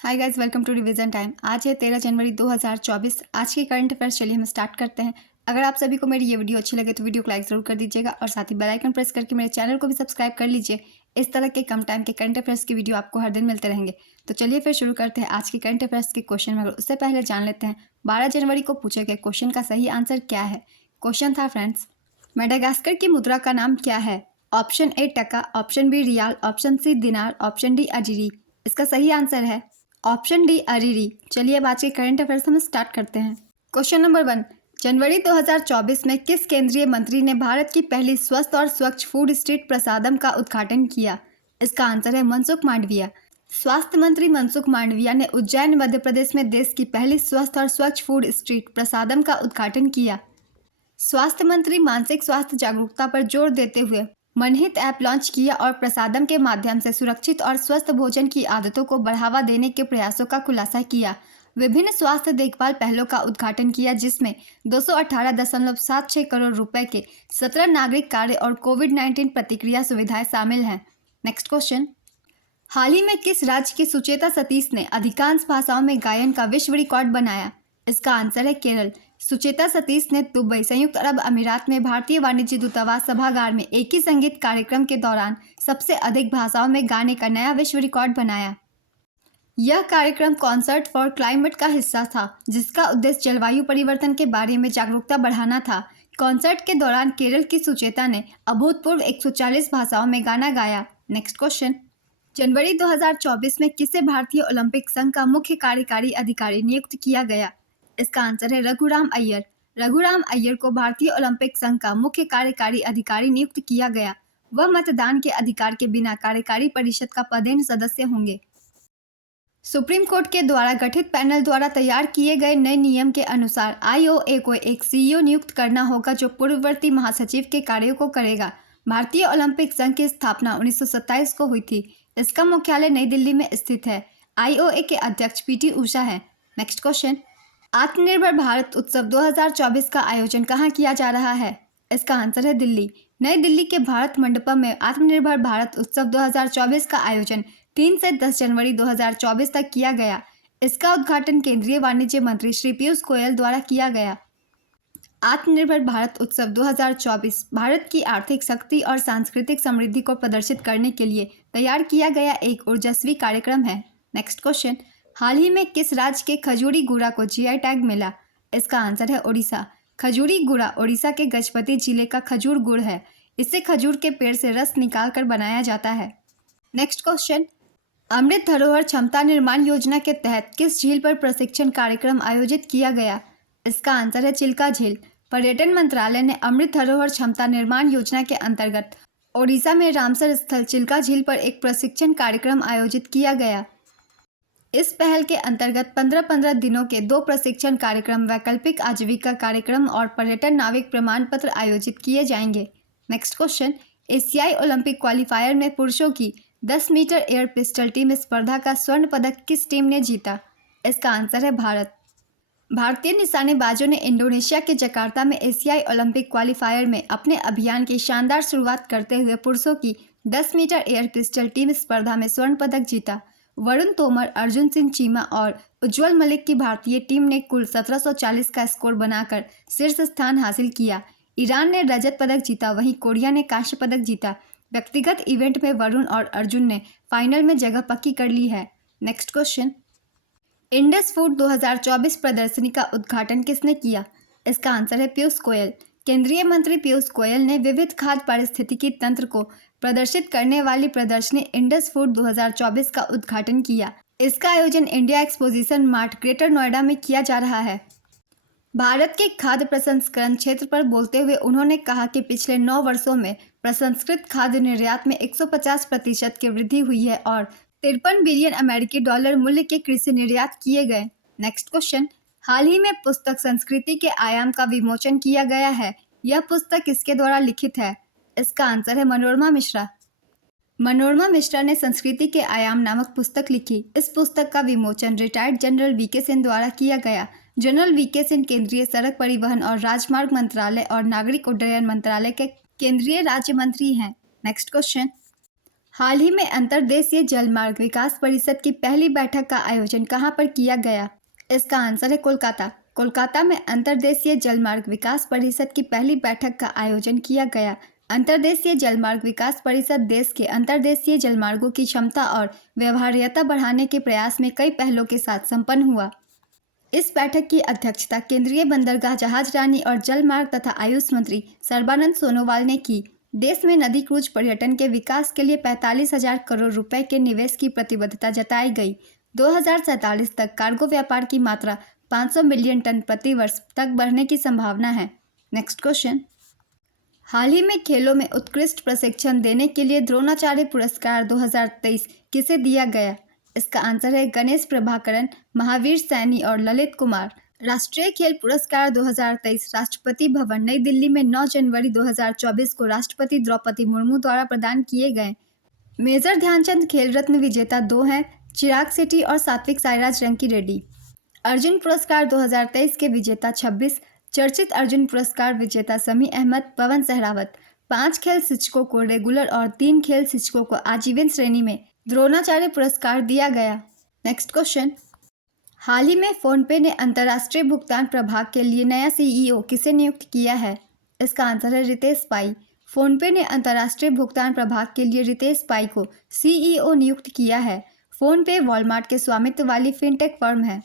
Hi guys, welcome to revision time. आज है 13 जनवरी 2024। आज की करंट अफेयर्स चलिए हम स्टार्ट करते हैं। अगर आप सभी को मेरी ये वीडियो अच्छी लगे तो वीडियो को लाइक जरूर कर दीजिएगा और साथ ही बेल आइकन प्रेस करके मेरे चैनल को भी सब्सक्राइब कर लीजिए। इस तरह के कम टाइम के करंट अफेयर्स की वीडियो आपको हर दिन मिलते रहेंगे। तो चलिए फिर शुरू करते हैं आज के करंट अफेयर्स के क्वेश्चन। मगर उससे पहले जान लेते हैं 12 जनवरी को पूछे गए क्वेश्चन का सही आंसर क्या है। क्वेश्चन था फ्रेंड्स, मेडागास्कर की मुद्रा का नाम क्या है? Option A taka, option B riyal, option C dinar, option D अजीरी। इसका सही आंसर है ऑप्शन डी अरीरी। चलिए अब आज के करंट अफेयर्स हम स्टार्ट करते हैं। क्वेश्चन नंबर 1, जनवरी 2024 में किस केंद्रीय मंत्री ने भारत की पहली स्वस्थ और स्वच्छ फूड स्ट्रीट प्रसादम का उद्घाटन किया? इसका आंसर है मनसुख मांडविया। स्वास्थ्य मंत्री मनसुख मांडविया ने उज्जैन मध्य प्रदेश में देश की पहली स्वस्थ और स्वच्छ फूड स्ट्रीट प्रसादम का उद्घाटन किया। स्वास्थ्य मंत्री मानसिक स्वास्थ्य जागरूकता पर जोर देते हुए मनहित ऐप लॉन्च किया और प्रसादम के माध्यम से सुरक्षित और स्वस्थ भोजन की आदतों को बढ़ावा देने के प्रयासों का खुलासा किया। विभिन्न स्वास्थ्य देखभाल पहलों का उद्घाटन किया जिसमें 218.76 करोड़ रुपए के 17 नागरिक कार्य और कोविड-19 प्रतिक्रिया सुविधाएं शामिल हैं। नेक्स्ट क्वेश्चन, हाल ही में किस राज्य की सुचेता सतीश ने अधिकांश भाषाओं में गायन का विश्व रिकॉर्ड बनाया? इसका आंसर है केरल। सुचेता सतीश ने दुबई, संयुक्त अरब अमीरात में भारतीय वाणिज्य दूतावास सभागार में एक ही संगीत कार्यक्रम के दौरान सबसे अधिक भाषाओं में गाने का नया विश्व रिकॉर्ड बनाया। यह कार्यक्रम कॉन्सर्ट फॉर क्लाइमेट का हिस्सा था जिसका उद्देश्य जलवायु परिवर्तन के बारे में जागरूकता बढ़ाना था। कॉन्सर्ट के दौरान केरल की सुचेता ने अभूतपूर्व 140 भाषाओं में गाना गाया। नेक्स्ट क्वेश्चन, जनवरी 2024 में किसे भारतीय ओलंपिक संघ का मुख्य कार्यकारी अधिकारी नियुक्त किया गया? इसका आंसर है रघुराम अय्यर। रघुराम अय्यर को भारतीय ओलंपिक संघ का मुख्य कार्यकारी अधिकारी नियुक्त किया गया। वह मतदान के अधिकार के बिना कार्यकारी परिषद का पदेन सदस्य होंगे। सुप्रीम कोर्ट के द्वारा गठित पैनल द्वारा तैयार किए गए नए नियम के अनुसार आईओए को एक सीईओ नियुक्त करना होगा जो पूर्ववर्ती महासचिव के कार्यों को करेगा। भारतीय ओलंपिक संघ की स्थापना 1927 को हुई थी। इसका मुख्यालय नई दिल्ली में स्थित है। आईओए के अध्यक्ष पीटी उषा हैं। नेक्स्ट क्वेश्चन, आत्मनिर्भर भारत उत्सव 2024 का आयोजन कहाँ किया जा रहा है? इसका आंसर है दिल्ली। नई दिल्ली के भारत मंडपम में आत्मनिर्भर भारत उत्सव 2024 का आयोजन 3 से 10 जनवरी 2024 तक किया गया। इसका उद्घाटन केंद्रीय वाणिज्य मंत्री श्री पीयूष गोयल द्वारा किया गया। आत्मनिर्भर भारत उत्सव 2024 भारत की आर्थिक शक्ति और सांस्कृतिक समृद्धि को प्रदर्शित करने के लिए तैयार किया गया एक ऊर्जास्वी कार्यक्रम है। नेक्स्ट क्वेश्चन, हाल ही में किस राज्य के खजूरी गुड़ा को जीआई टैग मिला? इसका आंसर है ओडिशा। खजूरी गुड़ा ओडिशा के गजपति जिले का खजूर गुड़ है। इससे खजूर के पेड़ से रस निकाल कर बनाया जाता है। नेक्स्ट क्वेश्चन, अमृत धरोहर क्षमता निर्माण योजना के तहत किस झील पर प्रशिक्षण कार्यक्रम आयोजित किया गया? इसका आंसर है चिल्का झील। पर्यटन मंत्रालय ने अमृत धरोहर क्षमता निर्माण योजना के अंतर्गत ओडिशा में रामसर स्थल चिल्का झील पर एक प्रशिक्षण कार्यक्रम आयोजित किया गया। इस पहल के अंतर्गत 15-15 दिनों के 2 प्रशिक्षण कार्यक्रम, वैकल्पिक आजीविका कार्यक्रम और पर्यटन नाविक प्रमाण पत्र आयोजित किए जाएंगे। नेक्स्ट क्वेश्चन, एशियाई ओलंपिक क्वालिफायर में पुरुषों की 10 मीटर एयर पिस्टल टीम स्पर्धा का स्वर्ण पदक किस टीम ने जीता? इसका आंसर है भारत। भारतीय निशानेबाजों ने इंडोनेशिया के जकार्ता में एशियाई ओलंपिक क्वालिफायर में अपने अभियान की शानदार शुरुआत करते हुए पुरुषों की 10 मीटर एयर पिस्टल टीम स्पर्धा में स्वर्ण पदक जीता। वरुण तोमर, अर्जुन सिंह चीमा और उज्ज्वल मलिक की भारतीय टीम ने कुल 1740 का स्कोर बनाकर शीर्ष स्थान हासिल किया। ईरान ने रजत पदक जीता, वहीं कोरिया ने कांस्य पदक जीता। व्यक्तिगत इवेंट में वरुण और अर्जुन ने फाइनल में जगह पक्की कर ली है। नेक्स्ट क्वेश्चन, इंडस फूड 2024 प्रदर्शनी का उद्घाटन किसने किया? इसका आंसर है पीयूष गोयल। केंद्रीय मंत्री पीयूष गोयल ने विविध खाद्य पारिस्थितिकी तंत्र को प्रदर्शित करने वाली प्रदर्शनी इंडस फूड 2024 का उद्घाटन किया। इसका आयोजन India exposition mart, greater Noida में किया जा रहा है। भारत के खाद्य प्रसंस्करण क्षेत्र पर बोलते हुए उन्होंने कहा कि पिछले 9 वर्षों में प्रसंस्कृत खाद्य निर्यात में 150% की वृद्धि हुई है और 53 बिलियन अमेरिकी डॉलर मूल्य के कृषि निर्यात किए गए। नेक्स्ट क्वेश्चन, हाल ही में पुस्तक संस्कृति के आयाम का विमोचन किया गया है। यह पुस्तक किसके द्वारा लिखित है? इसका आंसर है मनोरमा मिश्रा। मनोरमा मिश्रा ने संस्कृति के आयाम नामक पुस्तक लिखी। इस पुस्तक का विमोचन रिटायर्ड जनरल वीके सिंह द्वारा किया गया। जनरल वीके सिंह केंद्रीय सड़क परिवहन और राजमार्ग मंत्रालय और नागरिक उड्डयन मंत्रालय के केंद्रीय राज्य मंत्री हैं। नेक्स्ट क्वेश्चन, हाल ही में अंतर्देशीय जलमार्ग विकास परिषद की पहली बैठक का आयोजन कहां पर किया गया? इसका आंसर है कोलकाता। कोलकाता में अंतर्देशीय जलमार्ग विकास परिषद की पहली बैठक का आयोजन किया गया। अंतर्देशीय जलमार्ग विकास परिषद देश के अंतर्देशीय जलमार्गों की क्षमता और व्यवहार्यता बढ़ाने के प्रयास में कई पहलों के साथ संपन्न हुआ। इस बैठक की अध्यक्षता केंद्रीय बंदरगाह, जहाजरानी और जलमार्ग तथा आयुष मंत्री सर्बानंद सोनोवाल ने की। देश में नदी क्रूज पर्यटन के विकास के लिए 45,000 करोड़ रुपए के निवेश की प्रतिबद्धता जताई गई। 2047 तक कार्गो व्यापार की मात्रा 500 मिलियन टन प्रति वर्ष तक बढ़ने की संभावना है। नेक्स्ट क्वेश्चन, हाल ही में खेलों में उत्कृष्ट प्रशिक्षण देने के लिए द्रोणाचार्य पुरस्कार 2023 किसे दिया गया? इसका आंसर है गणेश प्रभाकरन, महावीर सैनी और ललित कुमार। राष्ट्रीय खेल पुरस्कार 2023 राष्ट्रपति भवन, नई दिल्ली में 9 जनवरी 2024 को राष्ट्रपति द्रौपदी मुर्मू द्वारा प्रदान किए गए। मेजर ध्यानचंद खेल रत्न विजेता 2 हैं, चिराग शेट्टी और सात्विक साईराज रंकी रेड्डी। अर्जुन पुरस्कार 2023 के विजेता 26, चर्चित अर्जुन पुरस्कार विजेता समी अहमद, पवन सहरावत। 5 खेल शिक्षकों को रेगुलर और 3 खेल शिक्षकों को आजीवन श्रेणी में द्रोणाचार्य पुरस्कार दिया गया। नेक्स्ट क्वेश्चन, हाल ही में फोनपे ने अंतर्राष्ट्रीय भुगतान प्रभाग के लिए नया सीईओ किसे नियुक्त किया है? इसका आंसर है रितेश पाई। फोनपे ने अंतर्राष्ट्रीय भुगतान प्रभाग के लिए रितेश पाई को सीईओ नियुक्त किया है। फोनपे वॉलमार्ट के स्वामित्व वाली फिनटेक फर्म है।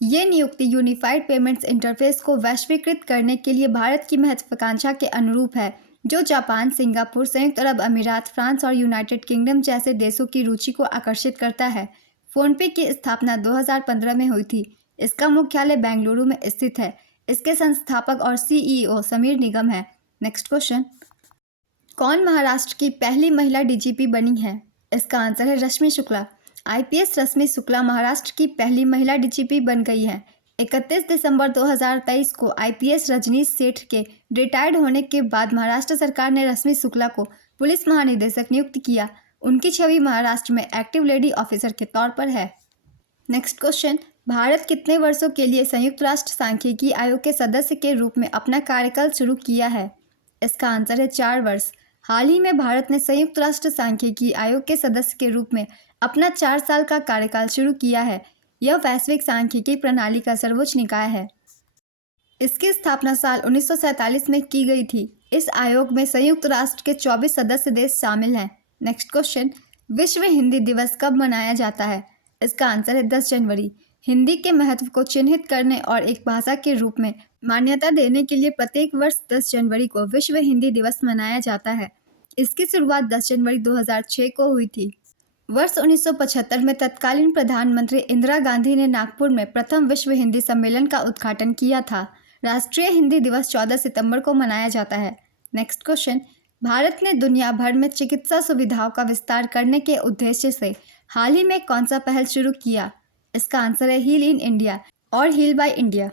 ये नियुक्ति यूनिफाइड पेमेंट्स इंटरफेस को वैश्वीकृत करने के लिए भारत की महत्वाकांक्षा के अनुरूप है, जो जापान, सिंगापुर, संयुक्त अरब अमीरात, फ्रांस और यूनाइटेड किंगडम जैसे देशों की रुचि को आकर्षित करता है। फोनपे की स्थापना 2015 में हुई थी। इसका मुख्यालय बेंगलुरु में स्थित है। इसके संस्थापक और सीईओ समीर निगम है। नेक्स्ट क्वेश्चन, कौन महाराष्ट्र की पहली महिला डीजीपी बनी है? इसका आंसर है रश्मि शुक्ला। आईपीएस रश्मि शुक्ला महाराष्ट्र की पहली महिला डीजीपी बन गई है। 31 दिसंबर 2023 को आईपीएस रजनीश सेठ के रिटायर्ड होने के बाद महाराष्ट्र सरकार ने रश्मि शुक्ला को पुलिस महानिदेशक नियुक्त किया। उनकी छवि महाराष्ट्र में एक्टिव लेडी ऑफिसर के तौर पर है। नेक्स्ट क्वेश्चन, भारत कितने वर्षों के लिए संयुक्त राष्ट्र सांख्यिकी आयोग के सदस्य के रूप में अपना कार्यकाल शुरू किया है? इसका आंसर है 4 वर्ष। हाल ही में भारत ने संयुक्त राष्ट्र सांख्यिकी आयोग के सदस्य के रूप में अपना 4 साल का कार्यकाल शुरू किया है। यह वैश्विक सांख्यिकी प्रणाली का सर्वोच्च निकाय है। इसकी स्थापना साल 1947 में की गई थी। इस आयोग में संयुक्त राष्ट्र के 24 सदस्य देश शामिल हैं। नेक्स्ट क्वेश्चन, विश्व हिंदी दिवस कब मनाया जाता है? इसका आंसर है 10 जनवरी। हिंदी के महत्व को चिन्हित करने और एक भाषा के रूप में मान्यता देने के लिए प्रत्येक वर्ष 10 जनवरी को विश्व हिंदी दिवस मनाया जाता है। इसकी शुरुआत 10 जनवरी 2006 को हुई थी। वर्ष 1975 में तत्कालीन प्रधानमंत्री इंदिरा गांधी ने नागपुर में प्रथम विश्व हिंदी सम्मेलन का उद्घाटन किया था। राष्ट्रीय हिंदी दिवस 14 सितंबर को मनाया जाता है। नेक्स्ट क्वेश्चन, भारत ने दुनिया भर में चिकित्सा सुविधाओं का विस्तार करने के उद्देश्य से हाल ही में कौन सा पहल शुरू किया? इसका आंसर है हील इन इंडिया और हील बाय इंडिया।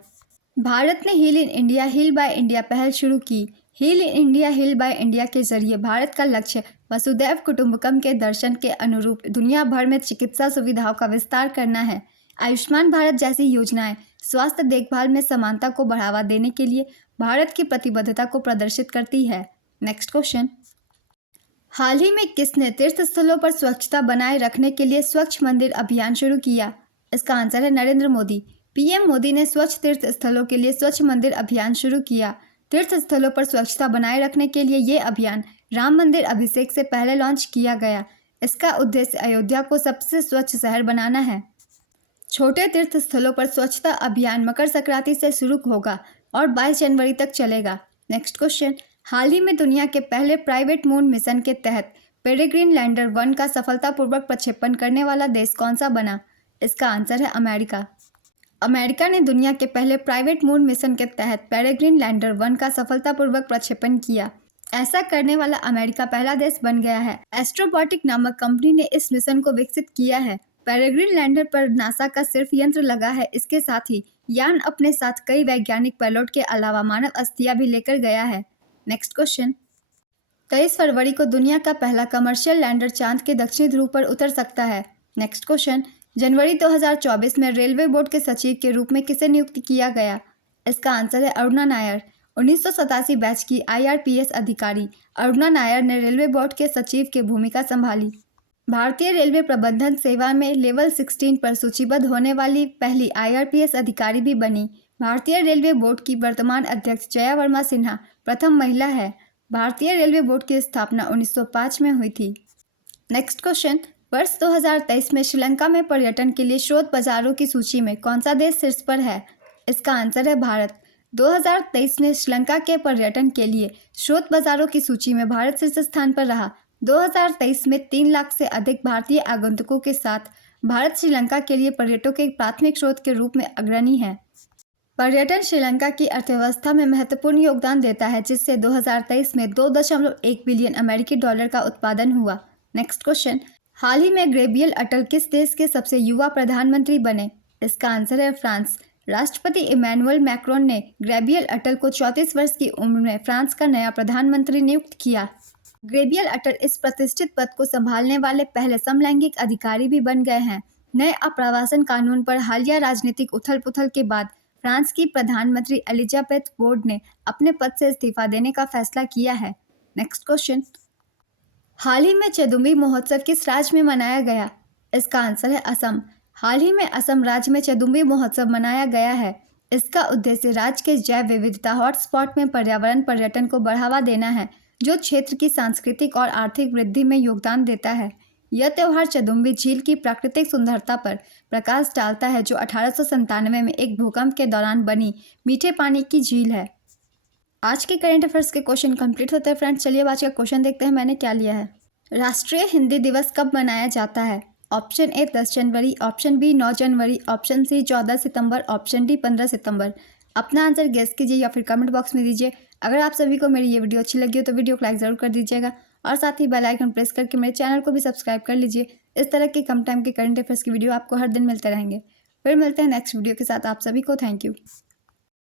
भारत ने heal in India, heal by India पहल शुरू की। Heal in India, heal by India के जरिए भारत का लक्ष्य वसुधैव कुटुंबकम के दर्शन के अनुरूप दुनिया भर में चिकित्सा सुविधाओं का विस्तार करना है। आयुष्मान भारत जैसी योजनाएं स्वास्थ्य देखभाल में समानता को बढ़ावा देने के लिए भारत की प्रतिबद्धता को प्रदर्शित करती है। नेक्स्ट क्वेश्चन, हाल ही में किसने तीर्थ स्थलों पर स्वच्छता बनाए रखने के लिए स्वच्छ मंदिर अभियान शुरू किया? इसका आंसर है नरेंद्र मोदी। पीएम मोदी ने स्वच्छ तीर्थ स्थलों के लिए स्वच्छ मंदिर अभियान शुरू किया। तीर्थ स्थलों पर स्वच्छता बनाए रखने के लिए ये अभियान राम मंदिर अभिषेक से पहले लॉन्च किया गया। इसका उद्देश्य अयोध्या को सबसे स्वच्छ शहर बनाना है। छोटे तीर्थ स्थलों पर स्वच्छता अभियान मकर संक्रांति से शुरू होगा और 22 जनवरी तक चलेगा। नेक्स्ट क्वेश्चन, हाल ही में दुनिया के पहले प्राइवेट मून मिशन के तहत पेरेग्रिन लैंडर 1 का सफलतापूर्वक प्रक्षेपण करने वाला देश कौन सा बना? इसका आंसर है अमेरिका। अमेरिका ने दुनिया के पहले प्राइवेट मून मिशन के तहत पेरेग्रिन लैंडर 1 का सफलतापूर्वक प्रक्षेपण किया। ऐसा करने वाला अमेरिका पहला देश बन गया है। एस्ट्रोबॉटिक नामक कंपनी ने इस मिशन को विकसित किया है। पेरेग्रिन लैंडर पर नासा का सिर्फ यंत्र लगा है। इसके साथ ही यान अपने साथ कई वैज्ञानिक पायलट के अलावा मानव अस्थियां भी लेकर गया है। नेक्स्ट क्वेश्चन, 23 फरवरी को दुनिया का पहला कमर्शियल लैंडर चांद के दक्षिणी ध्रुव पर उतर सकता है। नेक्स्ट क्वेश्चन, जनवरी 2024 में रेलवे बोर्ड के सचिव के रूप में किसे नियुक्त किया गया? इसका आंसर है अरुणा नायर। 1987 बैच की IRPS अधिकारी अरुणा नायर ने रेलवे बोर्ड के सचिव की भूमिका संभाली। भारतीय रेलवे प्रबंधन सेवा में लेवल 16 पर सूचीबद्ध होने वाली पहली IRPS अधिकारी भी बनी। भारतीय रेलवे बोर्ड की वर्तमान अध्यक्ष जया वर्मा सिन्हा प्रथम महिला है। भारतीय रेलवे बोर्ड की स्थापना 1905 में हुई थी। नेक्स्ट क्वेश्चन, वर्ष 2023 में श्रीलंका में पर्यटन के लिए स्रोत बाजारों की सूची में कौन सा देश शीर्ष पर है? इसका आंसर है भारत। 2023 में श्रीलंका के पर्यटन के लिए स्रोत बाजारों की सूची में भारत शीर्ष स्थान पर रहा। 2023 में 3 लाख से अधिक भारतीय आगंतुकों के साथ भारत श्रीलंका के लिए पर्यटकों के प्राथमिक स्रोत के रूप में अग्रणी है। पर्यटन श्रीलंका की अर्थव्यवस्था में महत्वपूर्ण योगदान देता है, जिससे 2023 में 2.1 बिलियन अमेरिकी डॉलर का उत्पादन हुआ। नेक्स्ट क्वेश्चन, हाल ही में गैब्रियल अटल किस देश के सबसे युवा प्रधानमंत्री बने? इसका आंसर है फ्रांस। राष्ट्रपति इमैनुअल मैक्रोन ने गैब्रियल अटल को 34 वर्ष की उम्र में फ्रांस का नया प्रधानमंत्री नियुक्त किया। गैब्रियल अटल इस प्रतिष्ठित पद को संभालने वाले पहले समलैंगिक अधिकारी भी बन गए हैं। नए आप्रवासन कानून पर हालिया राजनीतिक उथल-पुथल के बाद फ्रांस की प्रधानमंत्री एलिजाबेथ बोर्ड ने अपने पद से इस्तीफा देने का फैसला किया है। नेक्स्ट क्वेश्चन, हाल ही में चेदुम्बी महोत्सव किस राज्य में मनाया गया? इसका आंसर है असम। हाल ही में असम राज्य में चेदुम्बी महोत्सव मनाया गया है। इसका उद्देश्य राज्य के जैव विविधता हॉटस्पॉट में पर्यावरण पर्यटन को बढ़ावा देना है, जो क्षेत्र की सांस्कृतिक और आर्थिक वृद्धि में योगदान देता है। यह त्यौहार चेदुम्बी झील की प्राकृतिक सुंदरता पर प्रकाश डालता है, जो 1897 में एक भूकंप के दौरान बनी मीठे पानी की झील है। आज के करंट अफेयर्स के क्वेश्चन कंप्लीट होते हैं फ्रेंड्स। चलिए अब आज का क्वेश्चन देखते हैं मैंने क्या लिया है। राष्ट्रीय हिंदी दिवस कब मनाया जाता है? ऑप्शन ए 10 जनवरी, ऑप्शन बी 9 जनवरी, ऑप्शन सी 14 सितंबर, ऑप्शन डी 15 सितंबर। अपना आंसर गेस कीजिए या फिर कमेंट बॉक्स में दीजिए। अगर आप सभी को मेरी ये वीडियो अच्छी लगी हो तो वीडियो को लाइक ज़रूर कर दीजिएगा और साथ ही बेल आइकन प्रेस करके मेरे चैनल को भी सब्सक्राइब कर लीजिए। इस तरह के कम टाइम के करंट अफेयर्स की वीडियो आपको हर दिन मिलते रहेंगे। फिर मिलते हैं नेक्स्ट वीडियो के साथ। आप सभी को थैंक यू।